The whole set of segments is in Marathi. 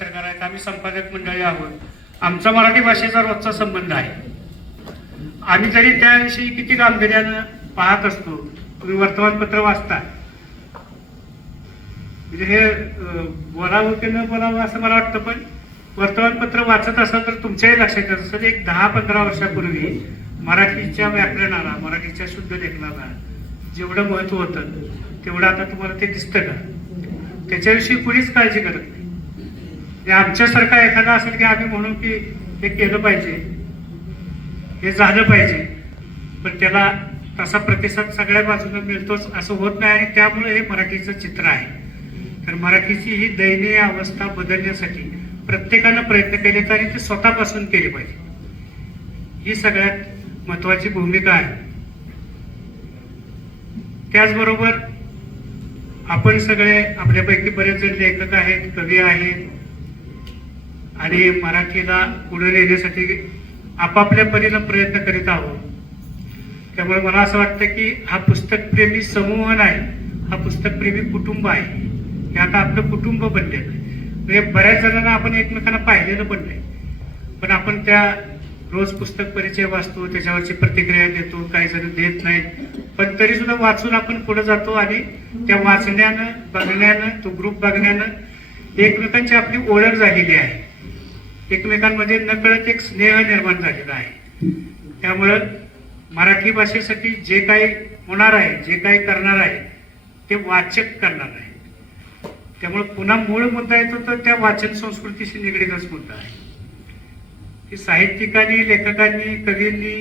पत्रकार आहेत, आम्ही संपादक मंडळी आहोत. आमचा मराठी भाषेचा रोजचा संबंध आहे. आम्ही जरी त्याविषयी किती गांभीर्यानं पाहत असतो, तुम्ही वर्तमानपत्र वाचता, म्हणजे हे बोलावं की न बोलावं असं मला वाटतं, पण वर्तमानपत्र वाचत असाल तर तुमच्याही लक्षात येत असेल 10-15 वर्षापूर्वी मराठीच्या व्याकरणाला, मराठीच्या शुद्ध लेखनाला जेवढं महत्व होतं तेवढं आता तुम्हाला ते दिसतं का? त्याच्याविषयी कुणीच काळजी करत नाही. म्हणजे आमच्यासारखा एखादा असेल की आम्ही म्हणू की हे केलं पाहिजे, हे झालं पाहिजे, पण त्याला तसा प्रतिसाद सगळ्या बाजूने मिळतोच असं होत नाही. आणि त्यामुळे हे मराठीचं चित्र आहे. तर मराठीची ही दयनीय अवस्था बदलण्यासाठी प्रत्येकानं प्रयत्न केले तर ते स्वतःपासून केले पाहिजे. ही सगळ्यात महत्वाची भूमिका आहे. त्याचबरोबर आपण सगळे, आपल्यापैकी बरेच जण लेखक आहेत, कवी आहेत आणि मराठीला पुढे नेण्यासाठी आपापल्या परीनं प्रयत्न करीत आहोत. त्यामुळे मला असं वाटतं की हा पुस्तकप्रेमी समूह नाही, हा पुस्तकप्रेमी कुटुंब आहे. हे आता आपलं कुटुंब बनलेलं आहे. म्हणजे बऱ्याच जणांना आपण एकमेकांना पाहिलेलं पण नाही, पण आपण त्या रोज पुस्तक परिचय वाचतो, त्याच्यावरची प्रतिक्रिया देतो, काही जण देत नाहीत, पण तरी सुद्धा वाचून आपण पुढे जातो आणि त्या वाचण्यानं, बघण्यानं, तो ग्रुप बघण्यानं एकमेकांची आपली ओळख झालेली आहे. एकमेकांमध्ये नकळत एक स्नेह निर्माण झालेला आहे. त्यामुळं मराठी भाषेसाठी जे काही होणार आहे, जे काही करणार आहे ते वाचक करणार आहे. त्यामुळे पुन्हा मूळ मुद्दा येतो तर त्या वाचन संस्कृतीशी निगडीतच मुद्दा आहे की साहित्यिकांनी, लेखकांनी, कवींनी,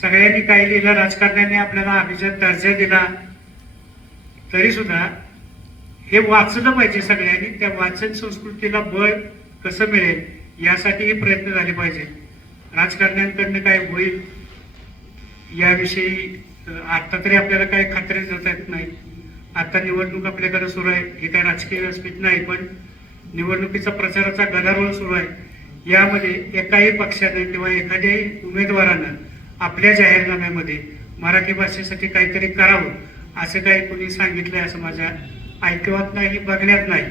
सगळ्यांनी काही लिहिलं, राजकारण्यांनी आपल्याला अभिजात दर्जा दिला, तरी सुद्धा हे वाचलं पाहिजे सगळ्यांनी. त्या वाचन संस्कृतीला बळ कसं मिळेल यासाठीही प्रयत्न झाले पाहिजे. राजकारण्यांकडनं काय होईल याविषयी आता तरी आपल्याला काही खात्री देता येत नाही. आता निवडणूक आपल्याकडे सुरू आहे, हे काय राजकीय व्यासपीठ नाही, पण निवडणुकीचा प्रचाराचा गदारोळ सुरू आहे. यामध्ये एकाही पक्षाने किंवा एखाद्याही उमेदवारानं आपल्या जाहीरनाम्यामध्ये मराठी भाषेसाठी काहीतरी करावं असं काही कोणी सांगितलंय असं माझ्या ऐकवात नाही, बघण्यात नाही.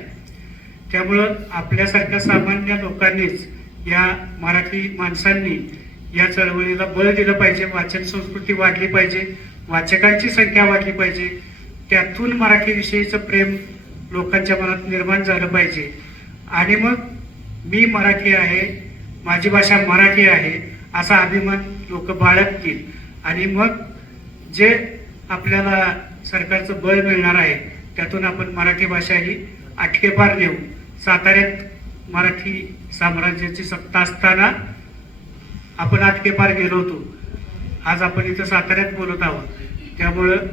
त्यामुळं आपल्यासारख्या सामान्य लोकांनीच, या मराठी माणसांनी या चळवळीला बळ दिलं पाहिजे. वाचन संस्कृती वाढली पाहिजे, वाचकांची संख्या वाढली पाहिजे, त्यातून मराठीविषयीचं प्रेम लोकांच्या मनात निर्माण झालं पाहिजे. आणि मग मी मराठी आहे, माझी भाषा मराठी आहे असा अभिमान लोक बाळगतील. आणि मग जे आपल्याला सरकारचं बळ मिळणार आहे त्यातून आपण मराठी भाषा ही आटकेपार नेऊ. साताऱ्यात मराठी साम्राज्याची सत्ता असताना आपण आटकेपार गेलो होतो, आज आपण इथं साताऱ्यात बोलत आहोत. त्यामुळं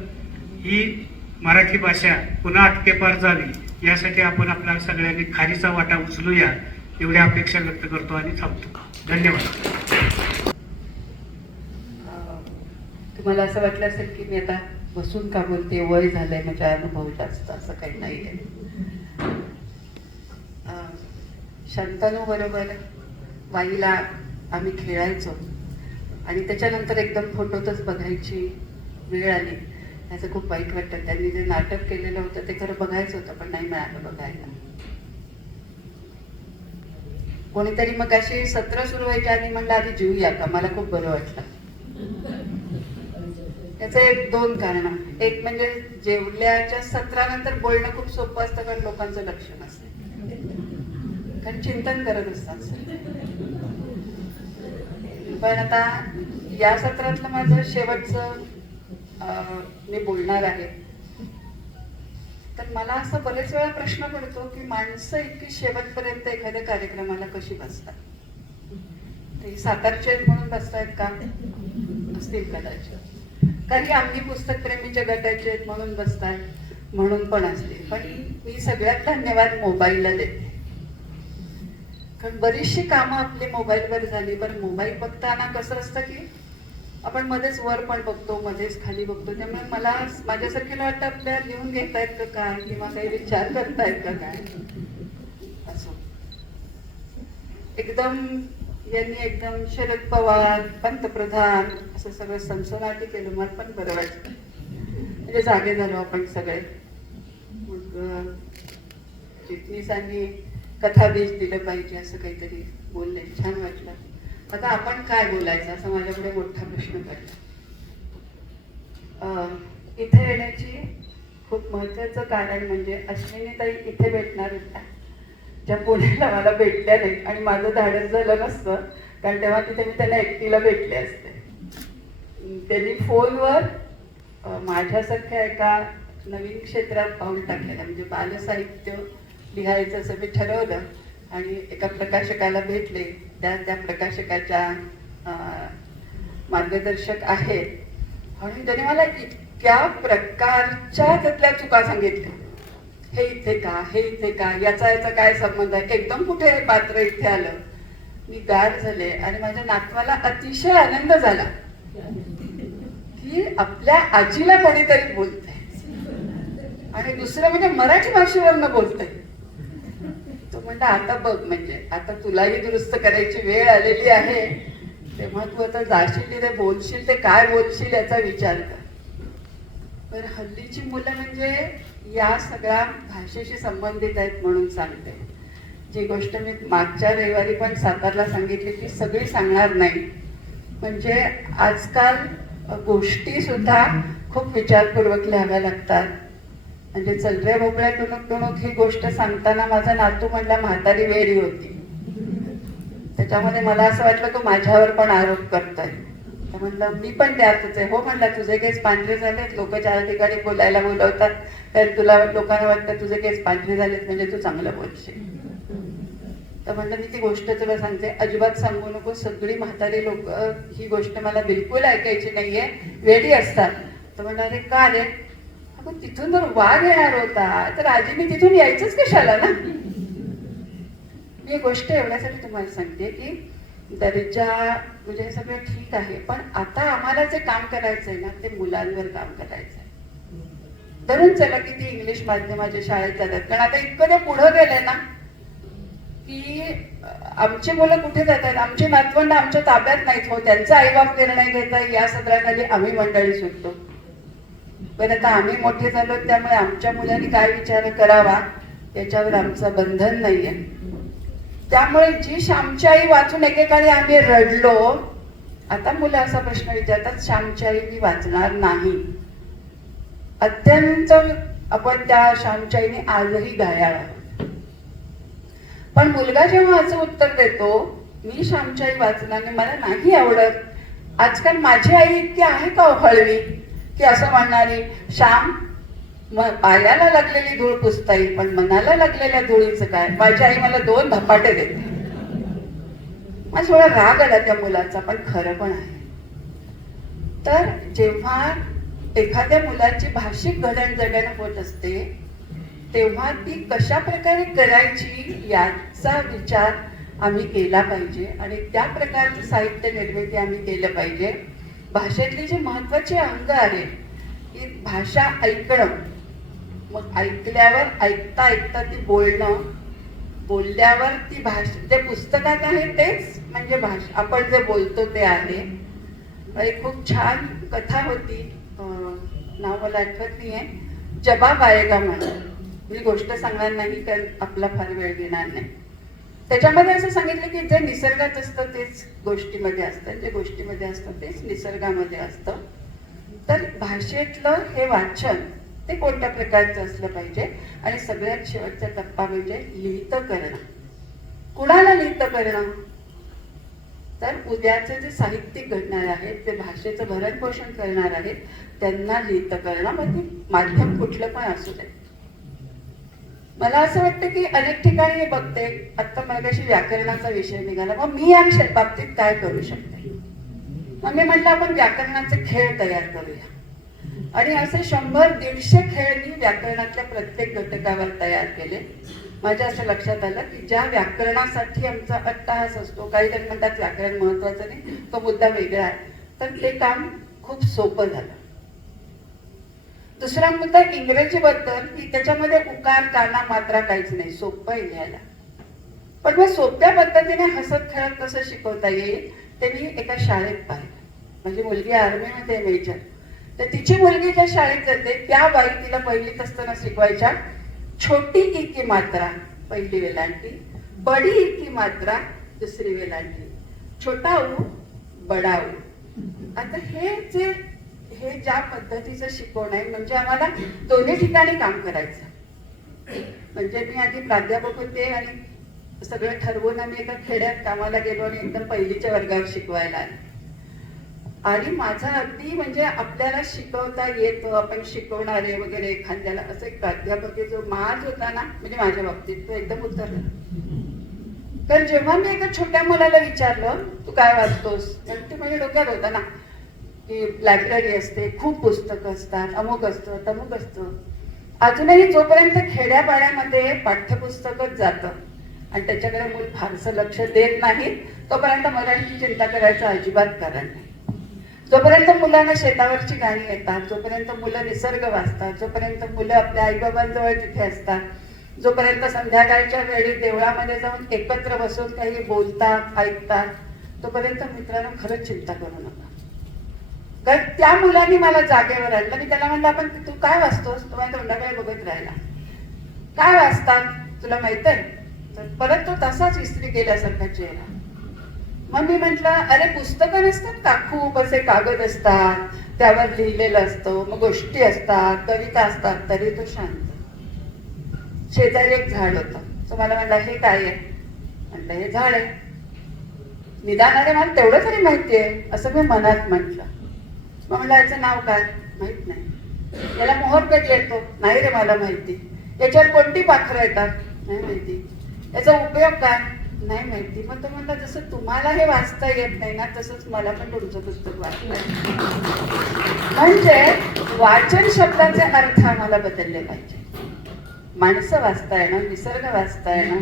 ही मराठी भाषा पुन्हा आटकेपार जावी यासाठी आपण आपल्या सगळ्यांनी खारीचा वाटा उचलूया एवढी अपेक्षा व्यक्त करतो आणि थांबतो. धन्यवाद. तुम्हाला असं वाटलं असेल की मी आता बसून का बोलते, वय झालंय, माझा अनुभव जास्त, असं काही नाही आहे. शंतनू बरोबर वाईला आम्ही खेळायचो आणि त्याच्यानंतर एकदम फोटोतच बघायची वेळ आली. त्याचं खूप वाईट वाटतं. त्यांनी जे नाटक केलेलं होतं ते खरं बघायचं होतं, पण नाही मिळालं बघायला. कोणीतरी मग अशी सत्र सुरू व्हायची आणि म्हणलं आधी जीवूया का, मला खूप बरं वाटलं. त्याचे 2 कारण. एक म्हणजे जेवल्याच्या सत्रानंतर बोलणं खूप सोपं असतं, कारण लोकांचं लक्ष नसतं, कारण चिंतन करत असतात. पण आता या सत्रातलं माझं शेवटचं मी बोलणार आहे. तर मला असं बरेच वेळा प्रश्न पडतो की माणसं इतकी शेवटपर्यंत एखाद्या कार्यक्रमाला कशी बसतात. ते सातारचे आहेत म्हणून बसतायत का? असतील कदाचित. काही आम्ही पुस्तकप्रेमीच्या गटाचे आहेत म्हणून बसतात, म्हणून पण असतील. पण मी सगळ्यात धन्यवाद मोबाईलला देते, कारण बरीचशी कामं आपली मोबाईलवर झाली. पण मोबाईल बघताना कसं असतं की आपण मध्येच वर पण बघतो, मध्येच खाली बघतो. त्यामुळे मला माझ्यासारखेला वाटतं आपल्या लिहून घेतायत का काय, किंवा काही विचार करतायत का काय. असं एकदम यांनी एकदम शरद पवार पंतप्रधान असं सगळं सनसनाटी केलं. मला पण बरं वाटतं, म्हणजे जागे झालो आपण सगळे. मग चिटणीसांनी कथा बीज दिलं पाहिजे असं काहीतरी बोलले, छान वाटलं. आता आपण काय बोलायचं असं माझ्यापुढे मोठा प्रश्न पडला. इथे येण्याची खूप महत्वाचं कारण म्हणजे अश्विनीताई इथे भेटणार होत्या, ज्या पुण्याला मला भेटल्या नाही आणि माझं धाडस झालं नसतं, कारण तेव्हा तिथे मी त्यांना एकटीला भेटले असते. त्यांनी फोनवर माझ्यासारख्या एका नवीन क्षेत्रात पाऊल टाकलेलं, म्हणजे बालसाहित्य लिहायचं असं मी ठरवलं आणि एका प्रकाशकाला भेटले. त्या प्रकाशकाच्या मार्गदर्शक आहेत आणि त्याने मला इतक्या प्रकारच्या त्यातल्या चुका सांगितल्या. हे इथे का, हे इथे का, याचा काय संबंध आहे, एकदम कुठे हे पात्र इथे आलं. मी गार झाले आणि माझ्या नातवाला अतिशय आनंद झाला की आपल्या आजीला कोणीतरी बोलतंय आणि दुसरं म्हणजे मराठी भाषेवरनं बोलतंय. तो म्हणता आता बघ, म्हणजे आता तुलाही दुरुस्त करायची वेळ आलेली आहे, तेव्हा तू आता जाशील तिथे बोलशील, ते काय बोलशील याचा विचार कर. तर हल्लीची मुलं म्हणजे या सगळ्या भाषेशी संबंधित आहेत म्हणून सांगते. जी गोष्ट मी मागच्या रविवारी पण सातारला सांगितली ती सगळी सांगणार नाही. म्हणजे आजकाल गोष्टी सुद्धा खूप विचारपूर्वक लिहाव्या लागतात. म्हणजे चलरे भोपळ्या टुणूक टुणूक ही गोष्ट सांगताना माझा नातू म्हणला म्हातारी वेडी होती. त्याच्यामध्ये मला असं वाटलं तो माझ्यावर पण आरोप करतोय. तर म्हणलं मी पण त्यातच आहे. हो म्हणला, तुझे केस पांढरे झालेत, लोक 4 ठिकाणी बोलायला बोलवतात, तर तुला लोकांना वाटतं तुझे केस पांढरे झालेत म्हणजे तू चांगलं बोलशील. तर म्हणलं मी ती गोष्ट तुला सांगते, अजिबात सांगू नको. सगळी म्हातारी लोक ही गोष्ट मला बिलकुल ऐकायची नाहीये, वेडी असतात. तर म्हणलं अरे का रे, अगं तिथून जर वाघ येणार होता तर आजी मी तिथून यायचंच कशाला ना. मी गोष्ट एवढ्यासाठी तुम्हाला सांगते की दर्जा म्हणजे हे सगळं ठीक आहे, पण आता आम्हाला जे काम करायचंय ना ते मुलांवर काम करायचंय. धरून चला की ती इंग्लिश माध्यमाच्या शाळेत जातात, कारण आता इतकं ते पुढं गेलंय ना की आमची मुलं कुठे जातात, आमची नातवंड आमच्या ताब्यात नाहीत हो, त्यांचा आईबाप निर्णय घेतात, या सदराखाली आम्ही मंडळी सुटतो. पण आता आम्ही मोठे झालो त्यामुळे आमच्या मुलांनी काय विचार करावा त्याच्यावर आमचं बंधन नाहीये. त्यामुळे जी श्यामची आई वाचून एकेकाळी आम्ही रडलो, आता मुलं असा प्रश्न विचारतात श्यामची आई मी वाचणार नाही. अत्यंत आपण त्या श्यामची आईने आजही घायाळ आहोत. पण मुलगा जेव्हा असं उत्तर देतो मी श्यामची आई वाचणार नाही, मला नाही आवडत, आजकाल माझी आई इतकी आहे का हळवी की असं म्हणणारी श्याम पायाला लागलेली धूळ पुसता येईल पण मनाला लागलेल्या धुळीचं काय, माझी आई मला 2 धपाटे देते. माझा थोडा राग आला त्या मुलाचा, पण खरं पण आहे. तर जेव्हा एखाद्या मुलाची भाषिक घडणजडण होत असते तेव्हा ती कशा प्रकारे करायची याचा विचार आम्ही केला पाहिजे आणि त्या प्रकारची साहित्य निर्मिती आम्ही केलं पाहिजे. भाषेतली जी महत्वाची अंग आहे की भाषा ऐकणं, मग ऐकल्यावर ऐकता ऐकता ती बोलणं, बोलल्यावर ती भाषा जे पुस्तकात आहे तेच म्हणजे भाषा, आपण जे बोलतो ते आहे. एक खूप छान कथा होती, नाव मला आठवत नाहीये, जबाब आएगा म्हणून. मी गोष्ट सांगणार नाही कारण आपला फार वेळ घेणार नाही. त्याच्यामध्ये असं सांगितलं की जे निसर्गात असतं तेच गोष्टीमध्ये असतं, जे गोष्टीमध्ये असतं तेच निसर्गामध्ये असतं. तर भाषेतलं हे वाचन ते कोणत्या प्रकारचं असलं पाहिजे आणि सगळ्यात शेवटचा टप्पा म्हणजे लिहितं करणं. कुणाला लिहितं करणं, तर उद्याचे जे साहित्यिक घडणार आहेत, जे भाषेचं भरण पोषण करणार आहेत त्यांना लिहितं करणं, मग ती माध्यम कुठलं पण असू दे. मला असं वाटतं की अनेक ठिकाणी बघते, आता मगाशी व्याकरणाचा विषय निघाला, मग मी या बाबतीत काय करू शकते. मग मी म्हटलं आपण व्याकरणाचे खेळ तयार करूया आणि असे 100-150 खेळ मी व्याकरणातल्या प्रत्येक घटकावर तयार केले. माझ्या असं लक्षात आलं की ज्या व्याकरणासाठी आमचा अट्टहास असतो, काही जण म्हणतात व्याकरण महत्वाचं नाही, तो मुद्दा वेगळा आहे, तर ते काम खूप सोपं झालं. दुसरा मुद्दा इंग्रजीबद्दल की त्याच्यामध्ये उकार काना मात्रा काहीच नाही, सोपं आहे लिहायला. पण मग सोप्या पद्धतीने हसत खेळत कसं शिकवता येईल ते मी एका शाळेत पाहिलं. माझी मुलगी आर्मीमध्ये मेजर, तर तिची मुलगी ज्या शाळेत जाते त्या बाई तिला पहिलीत असताना शिकवायच्या छोटी ई की मात्रा, पहिली वेलांटी, बडी की मात्रा दुसरी वेलांटी, छोटा ऊ बडा ऊ. आता हे ज्या पद्धतीचं शिकवणं आहे, म्हणजे आम्हाला दोन्ही ठिकाणी काम करायचं. म्हणजे मी आधी प्राध्यापक होते आणि सगळं ठरवून आम्ही एका खेड्यात कामाला गेलो आणि एकदम पहिलीच्या वर्गावर शिकवायला आले. आणि माझा अगदी म्हणजे आपल्याला शिकवता येतं, आपण शिकवणारे वगैरे एखाद्याला, असं एक प्राध्यापक जो माज होता ना, म्हणजे माझ्या बाबतीत तो एकदम उतरला. तर जेव्हा मी एका छोट्या मुलाला विचारलं तू काय वाचतोस, तर ते माझ्या डोक्यात होतं ना की लायब्ररी असते, खूप पुस्तकं असतात, अमुक असतं तमुक असतं. अजूनही जोपर्यंत खेड्यापाड्यामध्ये पाठ्यपुस्तकच जातं आणि त्याच्याकडे मूल फारसं लक्ष देत नाही, तोपर्यंत मराठीची चिंता करायचं अजिबात कारण नाही. जोपर्यंत मुलांना शेतावरची गाणी येतात, जोपर्यंत मुलं निसर्ग वाचतात, जोपर्यंत मुलं आपल्या आईबाबांजवळ तिथे असतात, जोपर्यंत संध्याकाळच्या वेळी देवळामध्ये जाऊन एकत्र बसून काही बोलतात ऐकतात, तोपर्यंत मित्रांनो खरंच चिंता करू नका. कारण त्या मुलांनी मला जागेवर आणलं. मी त्याला म्हणलं आपण तू काय वाचतोस, तो माझ्या तोंडाकडे बघत राहिला. काय वाचतात तुला माहित आहे? तर परत तो तसाच इस्त्री केल्यासारखा चेहरा. मग मी म्हंटल अरे पुस्तकं नसतात का, खूप असे कागद असतात, त्यावर लिहिलेलं असतं, मग गोष्टी असतात, कविता असतात. तरी तो शांत. शेजारी एक झाड होतं, तो मला म्हणला हे काय आहे? म्हटलं हे झाड आहे. निदान अरे मला तेवढं तरी माहितीये, असं मी मनात म्हटलं. मग म्हणलं याचं नाव काय? माहित नाही. याला मोहर कधी येतो? नाही रे मला माहिती. याच्यावर कोणती पाखरं येतात? नाही माहिती. याचा उपयोग काय? नाही माहिती. मग तो म्हणला जसं तुम्हाला हे वाचता येत नाही ना, तसंच मला पण तुमचं पुस्तक वाचता. म्हणजे वाचन शब्दाचे अर्थ आम्हाला बदलले पाहिजे. माणसं वाचता येणं, निसर्ग वाचता येणं,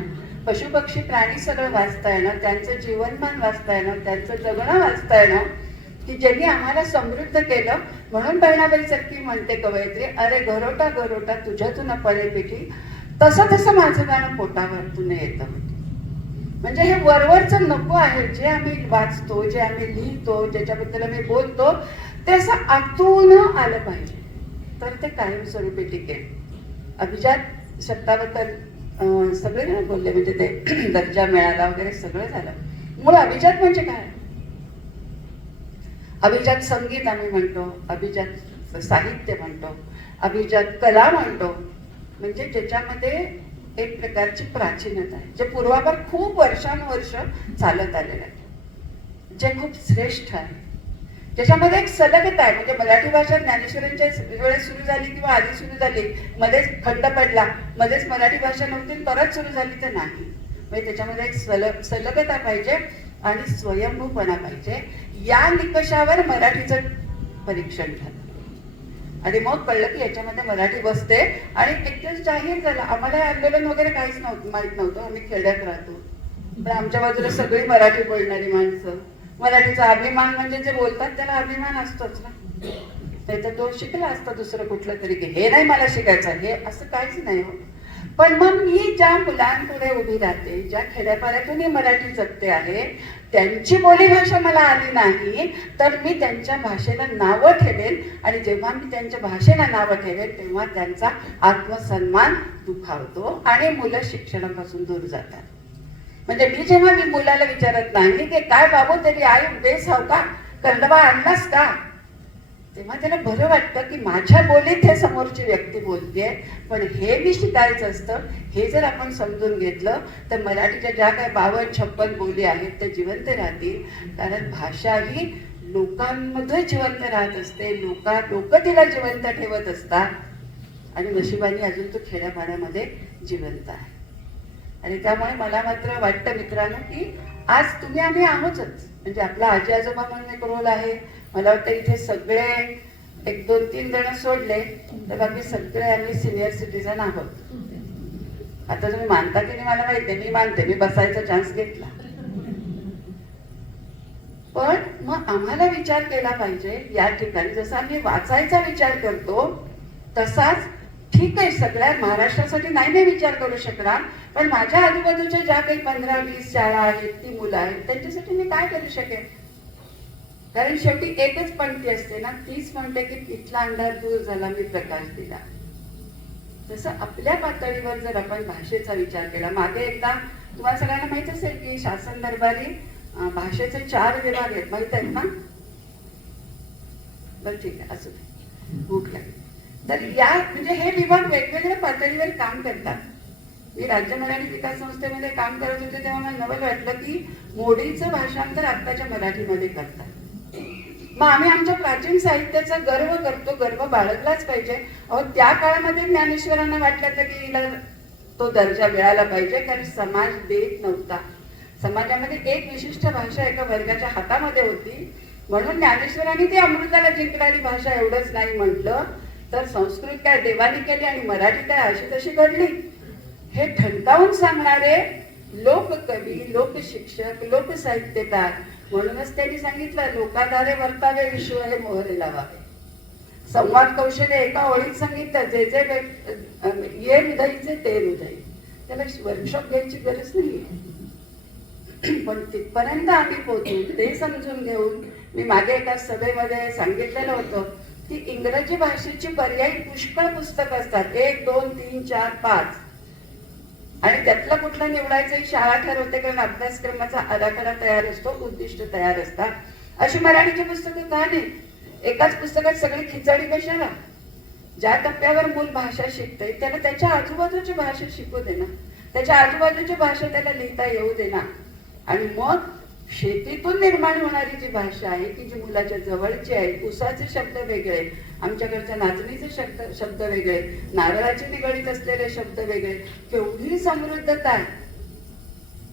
पशु पक्षी प्राणी सगळं वाचता येणं, त्यांचं जीवनमान वाचता येणं, त्यांचं जगणं वाचता येणं, की ज्यांनी आम्हाला समृद्ध केलं. म्हणून बहिणाबाई चक्की म्हणते कवयित्री, अरे घरोटा घरोटा तुझ्यातून पळे पिठी, तसं तसं माझं गाणं पोटावरतून येतं. म्हणजे हे वरवरचं नको आहे. जे आम्ही वाचतो, जे आम्ही लिहितो, ज्याच्याबद्दल आम्ही बोलतो, ते असं आतून आलं पाहिजे, तर ते कायमस्वरूपी टिकेल. अभिजात शब्दाबद्दल सगळे जण बोलले, म्हणजे ते दर्जा मिळाला वगैरे सगळं झालं. मूळ अभिजात म्हणजे काय? अभिजात संगीत आम्ही म्हणतो, अभिजात साहित्य म्हणतो, अभिजात कला म्हणतो. म्हणजे ज्याच्यामध्ये एक प्रकारची प्राचीनता आहे, जे पूर्वापार खूप वर्षानुवर्ष चालत आलेलं आहे, जे खूप श्रेष्ठ आहे, ज्याच्यामध्ये एक सलगता आहे. म्हणजे मराठी भाषा ज्ञानेश्वरांच्या वेळेस सुरू झाली किंवा आधी सुरू झाली, मध्येच खंड पडला, मध्येच मराठी भाषा नव्हती परत सुरू झाली, तर नाही. म्हणजे त्याच्यामध्ये एक सलगता पाहिजे आणि स्वयंभूपणा पाहिजे. या निकषावर मराठीचं परीक्षण झालं आणि मग कळलं की याच्यामध्ये मराठी बसते. आणि एक दिवस जाहीर झालं. आम्हाला आंदोलन वगैरे काहीच नव्हतं, माहित नव्हतं. आम्ही खेड्यात राहतो, पण आमच्या बाजूला सगळी मराठी बोलणारी माणसं. मराठीचा अभिमान म्हणजे जे बोलतात त्याला अभिमान असतोच ना, नाही तर तो शिकला असता दुसरं कुठलं तरी, की हे नाही मला शिकायचं, हे असं काहीच नाही हो. पण मग मी ज्या मुलांपुढे उभी राहते, ज्या खेड्यापाड्यातून मराठी जगते आहे, त्यांची बोलीभाषा मला आली नाही, तर मी त्यांच्या भाषेला नावं ठेवेन. आणि जेव्हा मी त्यांच्या भाषेला नावं ठेवेन, तेव्हा त्यांचा आत्मसन्मान दुखावतो आणि मुलं शिक्षणापासून दूर जातात. म्हणजे मी जेव्हा मी मुलाला विचारत नाही की काय बाबू तरी आई बेस हव का, कंडवा आणलास का, तेव्हा त्याला बरं वाटतं की माझ्या बोलीत हे समोरची व्यक्ती बोलतेय. पण हे मी शिकायचं असतं. हे जर आपण समजून घेतलं तर मराठीच्या ज्या काही 52-56 बोली आहेत त्या जिवंत राहतील. कारण भाषा ही लोकांमध्ये जिवंत राहत असते, लोक तिला जिवंत ठेवत असतात. आणि नशिबाने अजून तो खेड्यापाड्यामध्ये जिवंत आहे. आणि त्यामुळे मला मात्र वाटतं मित्रांनो की आज तुम्ही आम्ही आहोतच. म्हणजे आपला आजी आजोबा म्हणून एक रोल आहे. मला वाटतं इथे सगळे 1-2-3 जण सोडले तर बाकी सगळे आम्ही सिनियर सिटीजन आहोत. आता तुम्ही मानता की नाही मला माहिती आहे, मी मानते, मी बसायचा चान्स घेतला. पण मग आम्हाला विचार केला पाहिजे या ठिकाणी, जसा आम्ही वाचायचा विचार करतो तसाच. ठीक आहे, सगळ्या महाराष्ट्रासाठी नाही विचार करू शकणार, पण माझ्या आजूबाजूच्या ज्या काही 15-20 शाळा आहेत, ती मुलं आहेत, त्यांच्यासाठी मी काय करू शकेन? कारण शेवटी एकच पंक्ती असते ना, तीच म्हणते की तिथला अंधार दूर झाला, मी प्रकाश दिला. तसं आपल्या पातळीवर जर आपण भाषेचा विचार केला. मागे एकदा तुम्हाला सगळ्यांना माहित असेल की शासन दरबारी भाषेचे 4 विभाग आहेत, माहित आहेत ना? बरं ठीक आहे, असू दे, भूक लागली. तर या म्हणजे हे विभाग वेगवेगळ्या पातळीवर काम करतात. मी राज्य मराठी विकास संस्थेमध्ये काम करत होते तेव्हा मला नवल वाटलं की मोडीचं भाषांतर आत्ताच्या मराठीमध्ये करतात. मग आम्ही आमच्या प्राचीन साहित्याचा गर्व करतो, गर्व बाळगलाच पाहिजे. अहो त्या काळामध्ये ज्ञानेश्वरांना वाटलं होतं की हिला तो दर्जा मिळाला पाहिजे, कारण समाज देत नव्हता. समाजामध्ये एक विशिष्ट भाषा एका वर्गाच्या हातामध्ये होती, म्हणून ज्ञानेश्वरांनी ती अमृताला जिंकणारी भाषा एवढंच नाही म्हटलं, तर संस्कृत काय देवानी केली आणि मराठी काय अशी तशी घडली हे ठणकावून सांगणारे लोककवी, लोकशिक्षक, लोकसाहित्यकार. म्हणूनच त्यांनी सांगितलं, लोकाधारे वर्तावे विश्व हे मोहरे लावावे. संवाद कौशल्य एका ओळीत सांगितलं, जे जे ये हृदयचे ते हृदय. त्याला वर्कशॉप घ्यायची गरज नाही. पण तिथपर्यंत आम्ही पोहोचू ते समजून घेऊन, मी मागे एका सभेमध्ये सांगितलेलं होतं की इंग्रजी भाषेची पर्यायी पुष्कळ पुस्तक असतात, 1, 2, 3, 4, 5, आणि त्यातलं कुठलं निवडायचं ही शाळा ठरवते, कारण अभ्यासक्रमाचा आराखडा तयार असतो, उद्दिष्ट तयार असतात. अशी मराठीची पुस्तकं का नाही? एकाच पुस्तकात सगळी खिचडी कशाला? ज्या टप्प्यावर मूल भाषा शिकते त्याला त्याच्या आजूबाजूची भाषा शिकू देना, त्याच्या आजूबाजूची भाषा त्याला लिहिता येऊ देना. आणि मग शेतीतून निर्माण होणारी जी भाषा आहे की जी मुलाच्या जवळची आहे, उसाचे शब्द वेगळे, आमच्याकडच्या नाचणीचे शब्द वेगळे, नारळाचे निगडीत असलेले शब्द वेगळे, केवढी समृद्धता आहे,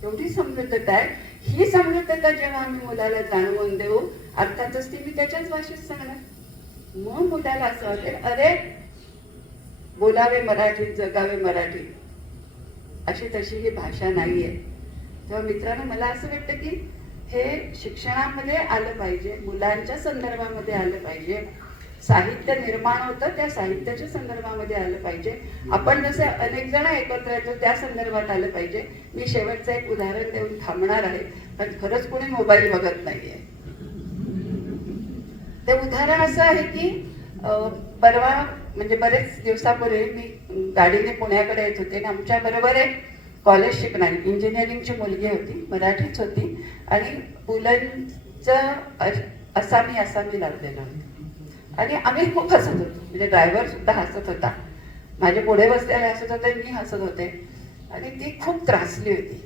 केवढी समृद्धता आहे. ही समृद्धता जेव्हा आम्ही मुलाला जाणवून देऊ, अर्थातच ती मी त्याच्याच भाषेत सांगणार. मग मुलाला असं वाटेल, अरे बोलावे मराठीत, जगावे मराठीत, अशी तशी ही भाषा नाहीये. तेव्हा मित्रांनो, मला असं वाटतं की हे शिक्षणामध्ये आलं पाहिजे, मुलांच्या संदर्भामध्ये आलं पाहिजे. साहित्य निर्माण होतं त्या साहित्याच्या संदर्भामध्ये आलं पाहिजे. आपण जसे अनेक जण एकत्र येतो त्या संदर्भात आलं पाहिजे. मी शेवटचं एक उदाहरण देऊन थांबणार आहे, पण खरंच कोणी मोबाईल बघत नाहीये. ते उदाहरण असं आहे की परवा म्हणजे बरेच दिवसापूर्वी मी गाडीने पुण्याकडे येत होते आणि आमच्या बरोबर एक कॉलेज शिकणारी इंजिनिअरिंगची मुलगी होती, मराठीच होती, आणि पुलंचं असामी लावलेलं होतं. आणि आम्ही खूप हसत होतो, म्हणजे ड्रायव्हर सुद्धा हसत होता, माझ्या पुढे बसलेले हसत होते, मी हसत होते, आणि ती खूप त्रासली होती.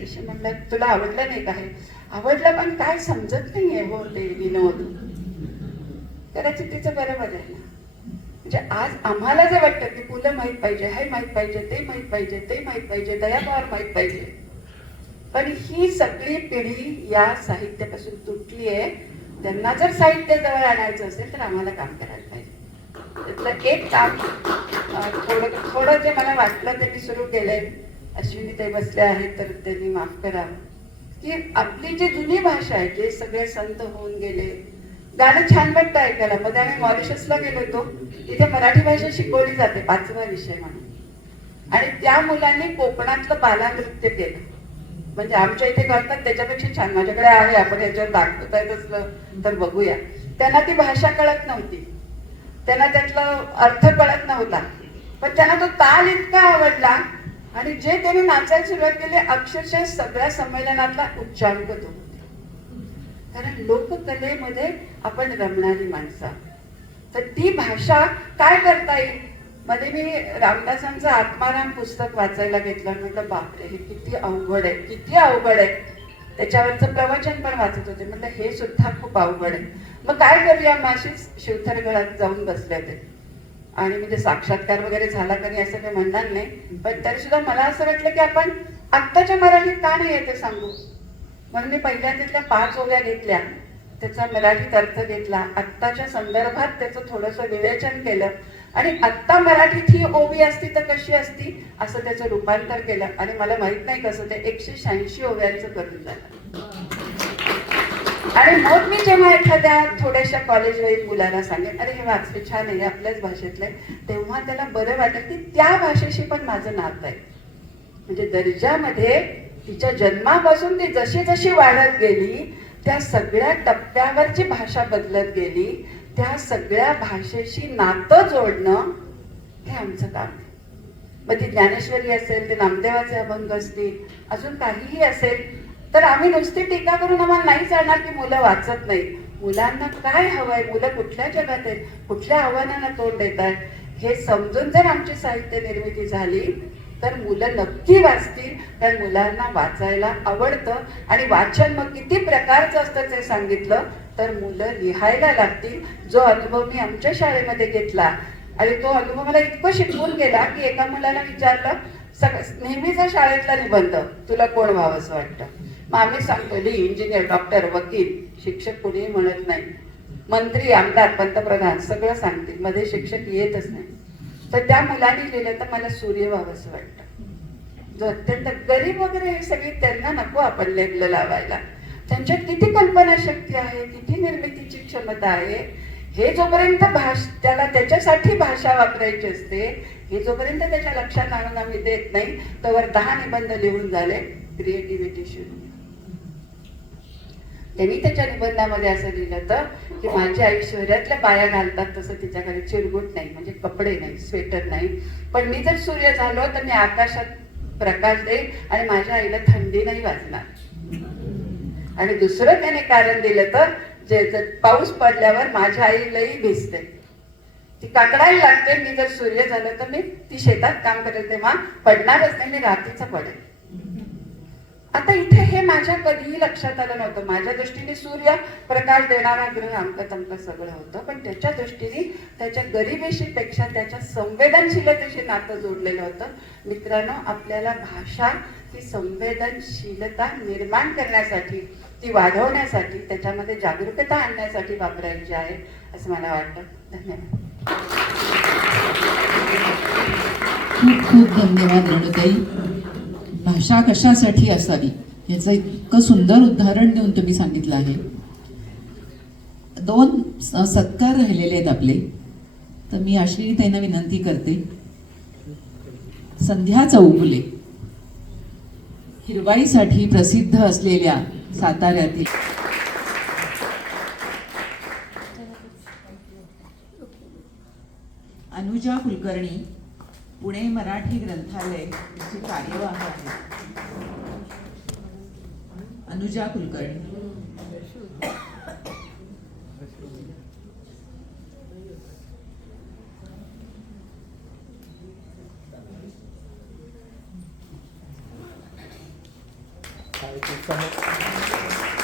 तशी म्हणलं, तुला आवडलं नाही काय? आवडलं, पण काय समजत नाहीये हो ते विनोद. कदाचित तिचं बरोबर आहे ना. म्हणजे आज आम्हाला जे वाटतं की पुलं माहीत पाहिजे, हे माहीत पाहिजे, ते माहीत पाहिजे, ते माहीत पाहिजे, दयापवार माहीत पाहिजे, पण ही सगळी पिढी या साहित्यापासून तुटली आहे. त्यांना जर साहित्य जवळ आणायचं असेल तर आम्हाला काम करायला पाहिजे. त्यातलं एक काम थोडं जे मला वाटलं ते मी सुरू केलंय. अश्विनी ते बसले आहेत तर त्यांनी माफ करावं की आपली जी जुनी भाषा आहे, जे सगळे संत होऊन गेले, गाणं छान वाटतं ऐकायला. मध्ये आम्ही मॉरिशसला गेलो होतो, तिथे मराठी भाषा शिकवली जाते 5वा विषय म्हणून, आणि त्या मुलांनी कोकणातलं बाला नृत्य केलं. म्हणजे आमच्या इथे करतात त्याच्यापेक्षा छान. माझ्याकडे आहे, आपण याच्यावर दाखवता येत असलं तर बघूया. त्यांना ती भाषा कळत नव्हती, त्यांना त्यातला अर्थ कळत नव्हता, पण त्यांना तो ताल इतका आवडला आणि जे त्यांनी नाचायला सुरुवात केली, अक्षरशः सगळ्या संमेलनातला उच्चांक तो. कारण लोककलेमध्ये आपण रमणारी माणसं, तर ती भाषा काय करता येईल. मध्ये मी रामदासांचं आत्माराम पुस्तक वाचायला घेतलं, म्हटलं बापरे हे किती अवघड आहे, किती अवघड आहे. त्याच्यावरचं प्रवचन पण वाचत होते, म्हटलं हे सुद्धा खूप अवघड आहे. मग काय करूया, माशीच शिवथरगडात जाऊन बसले ते, आणि म्हणजे साक्षात्कार वगैरे झाला का नाही असं काही म्हणणार नाही, पण तरी सुद्धा मला असं वाटलं की आपण आत्ताच्या मराठीत का नाही येते सांगू. म्हणून मी पहिल्या तिथल्या 5 ओव्या घेतल्या, त्याचा मराठीत अर्थ घेतला, आत्ताच्या संदर्भात त्याचं थोडंसं विवेचन केलं, आणि आत्ता मराठीत ही ओवी असती तर कशी असती असं त्याचं रूपांतर केलं. आणि मला माहित नाही कसं ते 186 ओव्यांचं करून झालं. आणि मग मी जेव्हा एखाद्या थोड्याशा कॉलेजवरील मुलाला सांगेन, अरे हे वाचले छान आहे, आपल्याच भाषेतले, तेव्हा त्याला बरं वाटेल की त्या भाषेशी पण माझं नातं आहे. म्हणजे दर्जामध्ये तिच्या जन्मापासून ती जशी जशी वाढत गेली, त्या सगळ्या टप्प्यावरची भाषा बदलत गेली, त्या सगळ्या भाषेशी नातं जोडणं हे आमचं काम आहे. मग ती ज्ञानेश्वरी असेल, ते नामदेवाचे अभंग असतील, अजून काहीही असेल, तर आम्ही नुसती टीका करून आम्हाला नाही चालणार की मुलं वाचत नाही. मुलांना काय हवंय, मुलं कुठल्या जगात आहेत, कुठल्या आव्हानांना तोंड देत आहेत, हे समजून जर आमची साहित्य निर्मिती झाली तर मुलं नक्की वाचतील. कारण मुलांना वाचायला आवडतं आणि वाचन मग किती प्रकारचं असतं ते सांगितलं तर मुलं लिहायला लागतील. जो अनुभव मी आमच्या शाळेमध्ये घेतला आणि तो अनुभव मला इतकं शिकवून गेला की एका मुलाला विचारलं, नेहमीचा शाळेतला निबंध तुला कोण व्हावंसं वाटतं? मग आम्ही सांगतो इंजिनियर, डॉक्टर, वकील. शिक्षक कुणीही म्हणत नाही. मंत्री, आमदार, पंतप्रधान सगळं सांगतील, मध्ये शिक्षक येतच नाही. तर त्या मुलांनी लिहिलं तर मला सूर्य व्हावंसं वाटतं. जो अत्यंत गरीब वगैरे हे सगळी, त्यांना नको आपण लेबल लावायला. त्यांच्यात किती कल्पना शक्ती आहे, किती निर्मितीची क्षमता आहे, हे जोपर्यंत त्याला त्याच्यासाठी भाषा वापरायची असते, हे जोपर्यंत त्याच्या लक्षात आणून आम्ही देत नाही तोवर 10 निबंध लिहून झाले, क्रिएटिव्हिटी सुरू. त्यांनी त्याच्या निबंधामध्ये असं लिहिलं तर की माझी आई शहरातल्या बाया घालतात तसं तिच्याकडे चिरगुट नाही, म्हणजे कपडे नाही, स्वेटर नाही, पण मी जर सूर्य झालो तर मी आकाशात प्रकाश देईन आणि माझ्या आईला थंडी नाही वाजणार. आणि दुसरं त्याने कारण दिलं तर जे पाऊस पडल्यावर माझ्या आई लई भिजते, ती काकडायला लागते. मी जर सूर्य झालं तर मी ती शेतात काम करेल तेव्हा पडणारच नाही, मी रात्रीचं पडेल. आता इथे हे माझ्या कधीही लक्षात आलं नव्हतं. माझ्या दृष्टीने सूर्य प्रकाश देणारा ग्रह अमकं तमकं सगळं होतं, पण त्याच्या दृष्टीने त्याच्या गरिबीशी पेक्षा त्याच्या संवेदनशीलतेशी नातं जोडलेलं होतं. मित्रांनो, आपल्याला भाषा ही संवेदनशीलता निर्माण करण्यासाठी, ती वाढवण्यासाठी, त्याच्यामध्ये जागरूकता आणण्यासाठी वापरायची आहे असं मला वाटतं. धन्यवाद. खूप खूप धन्यवाद रेणुताई. भाषा कशासाठी असावी याचं इतकं सुंदर उदाहरण देऊन तुम्ही सांगितलं आहे. 2 सत्कार राहिलेले आहेत आपले, तर मी अश्विनी ताईंना विनंती करते. संध्या चौगुले, हिरवाईसाठी प्रसिद्ध असलेल्या साताऱ्यातील. अनुजा कुलकर्णी, पुणे मराठी ग्रंथालय ची कार्यवाह आहे. Anuja Kulkarni. Thank you so much.